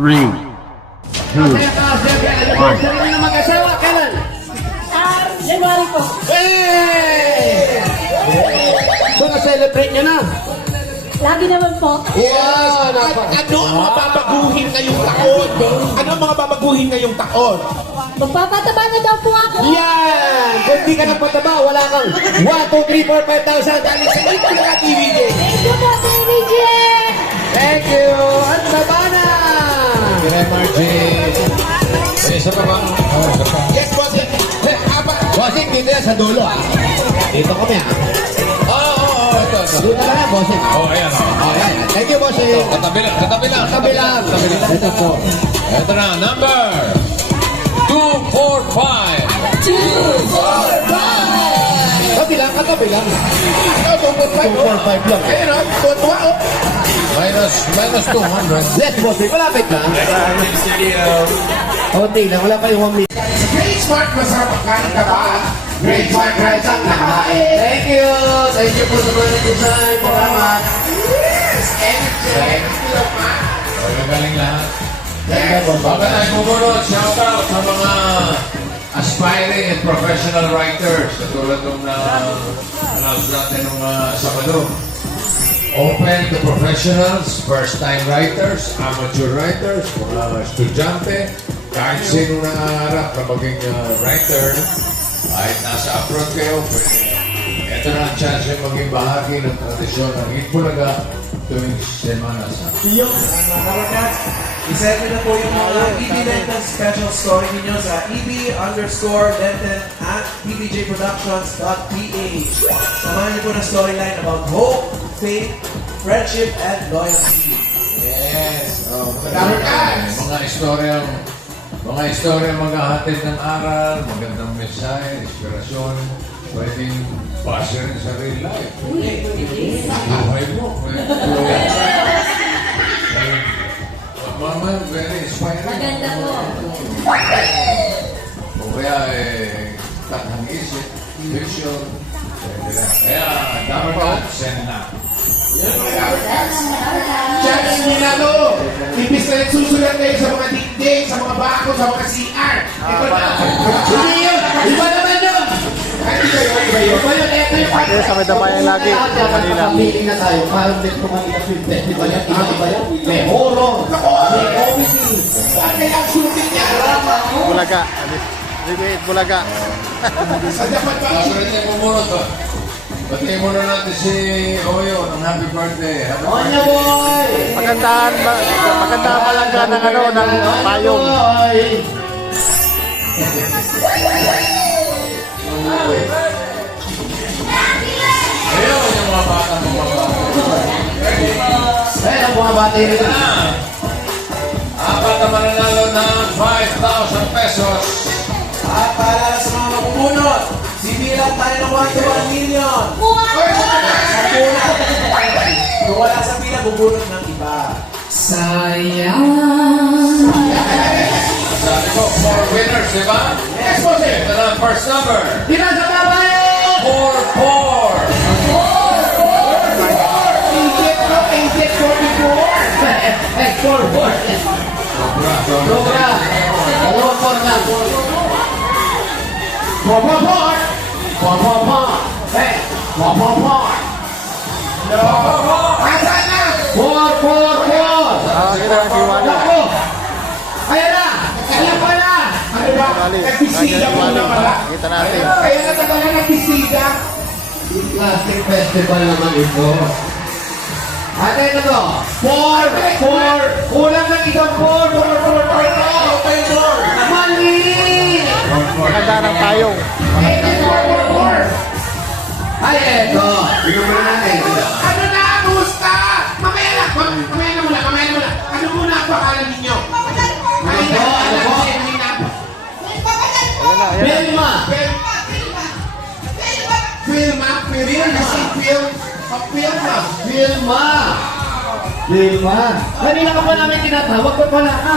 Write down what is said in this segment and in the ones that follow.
3, 2, Anniversary na mag-asawa, kailan? January po. Hey! So, na-celebrate nyo na? Lagi naman po. Wow! Ano ang mga babaguhin ngayong taon? Ano ang mga babaguhin ngayong taon? Magpapataba na daw po ako. Yan! Kung di ka nagpataba, wala kang 1, 2, 3, 4, 5,000. Dahil sa ito na TVJ. Thank you po, Sir Reggie. Thank you! At Sabana! Kaya Margie. Isa pa ba? Yes, boss. Bossing, dito yan sa dulo. Dito kami Oo, ito. Dito na lang, bossing. Ayan. Ayan. Thank you, bossing. Katabi lang. Tabi lang. Ito po. Ito na, number 245. Tabi lang, katabi lang. Ito, 2.5. 245 lang. Ayun, oh. Tuwa, oh. Minus 200. Yes, bossing. Malapit lang. Kunti lang. Wala pa yung 1 minute. Sa Great Smart, masarap ang kain ka ba? Great Smart Rice ang nakain. Thank you. Thank you po sa mga design. Salamat. Galing lahat. Thank you po. Baka tayo pumunod, shout out sa mga aspiring and professional writers. Katulad nung na-announce natin nung Sabado. Open to professionals, first-time writers, amateur writers, mga estudyante, kahit sino nangangarap na maging writer, kahit nasa abroad kayo, pwede. Ito na ang chance yung maging bahagi ng tradisyon ng Itbulaga tuwing Semana Santa. I-set nyo na po yung mga EB Dental special story ninyo sa EB_Dental at bbjproductions.ph. Samahan niyo po na storyline about hope, faith, friendship, and loyalty. Yes. Mga istorya maghahatid ng aral, magandang mensahe, inspirasyon, pwedeng base rin sa real life. Buhay mo. Mama, very inspiring. Maganda po. O kaya, tathang isip, vision. Kaya, dapat ka, send na. Chance nyo na to. Ibis na nagsusulat kayo sa mga dingding, sa mga bako, sa mga CR. Ito na. Hindi yun. Iba naman yun. Iba yun. Ito yung Kaya sa may damayan lagi, sa Manila. Pamili na tayo. Parang din po Manila Film Festival yan. Iba yan. May horror. May comedy. Saan kaya ang shooting niya? Bulaga. Sige, Bulaga. Sa dapat ba? Bago rin tayo pumunod ba? Batiin muna natin si Oyo ng happy birthday. Happy Onya boy! Magandaan pa lang ka ng ano, ng payong. Ayun, yung mga bata mo mga. Ay, ang mga bata yun. Apat na mananalo ng 5,000 pesos. At para sa mga mapupunod, sibilan tayo ng 1 to 1 million. Sa pula. Kung wala sa pila, bubunod ng iba. Sabi ko, 4 winners, di ba? Yes, boss. Ito na ang first number. Pinasa na tayo! 44. Agent 44. Eh, forward. Sobra. Dalawang four na. Popopor. Popopor. Eh, popopor. Asan na? Four. Kita ang siwana. Ako. Ayan na. Ayan pa na. Ano ba? Bali, Nagbisida mo na pala. kita natin. Kaya na talaga nagbisida. Plastic festival naman ito. Ate, ano to? Four. Kulang ng isang four. Mali! Magandaan ang payong. Ay, eto. Bigyan mo na natin. Ano na? Kamusta? Mamaya na muna. Ano muna ang pangalan ninyo? Ano po? Vilma. Vilma. Kanina ka pa namin tinatawag ko pala ka.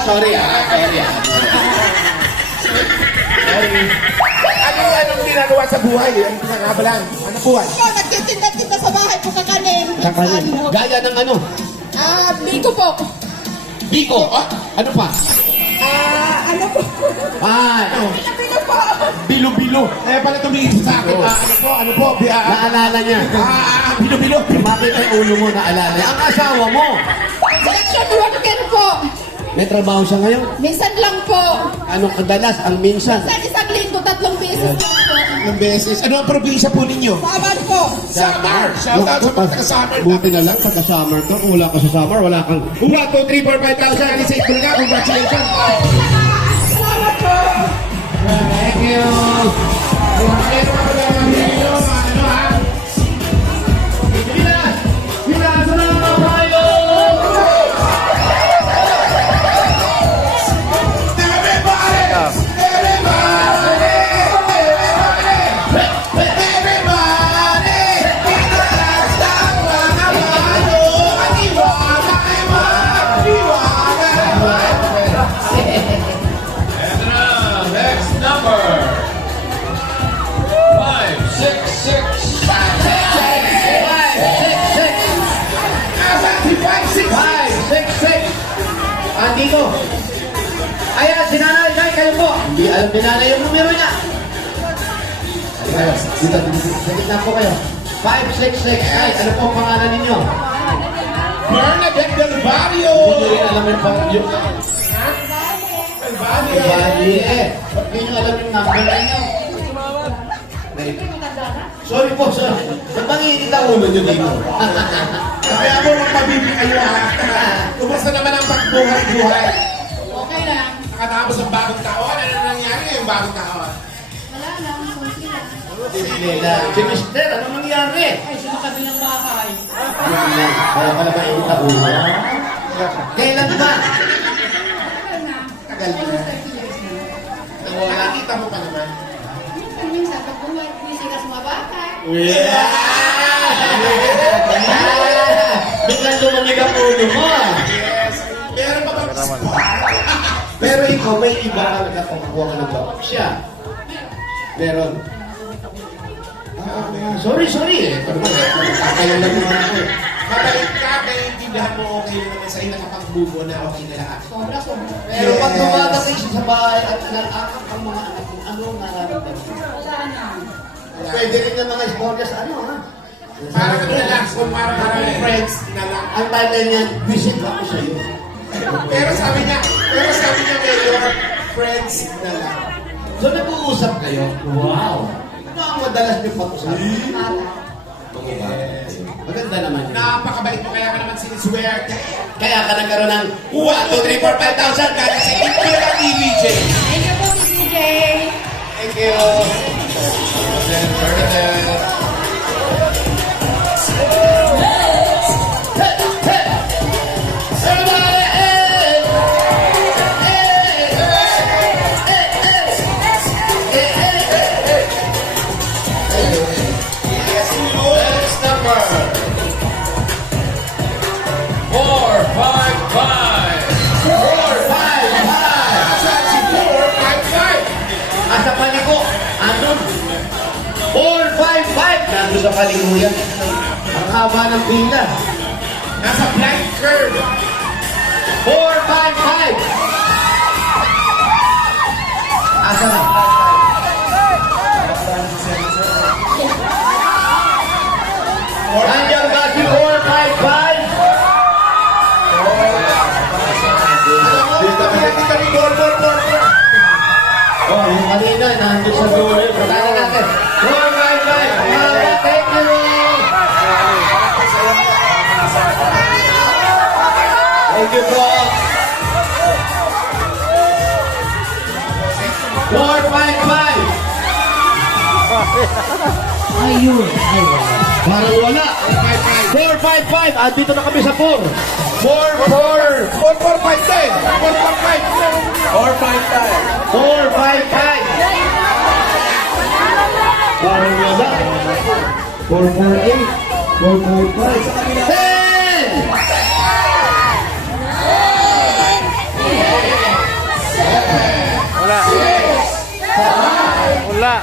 Sorry. Anong ginagawa sa buhay? Ang pinangabalan? Ano buhay? Nagtitinda-tinda sa bahay po kakanin. Gaya ng ano? Biko po. Biko. Ah, ano pa? Ano po? Bino po. Bilo-bilo. Eh, pala tumingin sa akin. Ano po? Naalala niya. Bilo-bilo. Bakit ay ulo mo naalala niya? Ang asawa mo. Selection worker po. May trabaho siya ngayon. Minsan lang po. Anong kadalas? Ang minsan. Sa isang linggo, 3 beses lang po. Ilang beses. Ano ang probinsya po ninyo? Saban po. Samar. Shout out sa mga taga-Samar. Buti na lang, pagka-summer to. Kung wala ka sa summer, wala kang... 1, 2, 3, 4, 5,000. Alice Itbulaga. Congratulations. Salamat po. Thank you. Kaya naman pala ang video. Ano ha? Bilas na mga kayo! And next number. 566. 566. Andito. Ayan, si Nanay. Nay, kayo po. Hindi alam ni Nanay yung numero niya. Kayo, dito, sa gitna po kayo. 566. Nay, ano po ang pangalan ninyo? Bernadette Del Barrio! Hindi rin alam yung pangalan. Del Barrio! Bali eh. Hindi nyo alam yung number ninyo. Sorry po, sorry. Ba't mangingit ang ulo nyo dito? Kaya mo magpabibig kayo ha. Kumusta naman ang pagbuhay-buhay? Okay lang. Nakatapos ang bagong taon. Ano nangyari ngayong bagong taon? Wala lang. Kunti lang. Simple lang. Si Mister, ano nangyari? Ay, sumakabi ng bahay. Kaya pala mainit ang ulo. Kailan ba? Tagal na. Nakita mo pa naman. Minsan, pag bumising ka sa mga bata. Biglang lumamig ang ulo mo. Yes. Meron pa bang Pero ikaw, may iba ka nagkakukuha ka ng bakasya. Meron. Sorry. Kaya lang naman ako eh. mabalik ka, kaya intindahan mo okay naman sa'yo nakapagbubo na okay na lahat. Sobra. Pero pag dumadating siya sa bahay at nag-aakap ang mga anak mo, ano ang nararamdaman mo? Wala na. Pwede rin ng mga istorya sa ano, ha? Parang relax kung parang friends na lang. Ang title niyan, visit ako sa iyo. Pero sabi niya, Mayor, friends na lang. So nag-uusap kayo? Wow! Ano ang madalas niyo pag-usapan? Maganda naman yun. Napakabait mo, kaya ka naman siniswerte. Kaya ka nagkaroon ng 1, 2, 3, 4, 5,000 kaya si Itbulaga TVJ. Thank you po, DJ. thank you. Next number. 455. Asan si 455? Asa paliko? Andun. 455. Nandun sa paliko yan. Ang haba ng pila. Nasa blind curve. 455. Asa na? Nandiyan ba si 455? Dito kami gol. Oh, yung kanina, nandun sa dulo. Pagkala natin. 455. Thank you. Thank you po. 455. Ayun. Ay, wala. Parang wala. 455. At dito na kami sa 4. 455. 455. Parang wala. 448. 455. 10! Wala.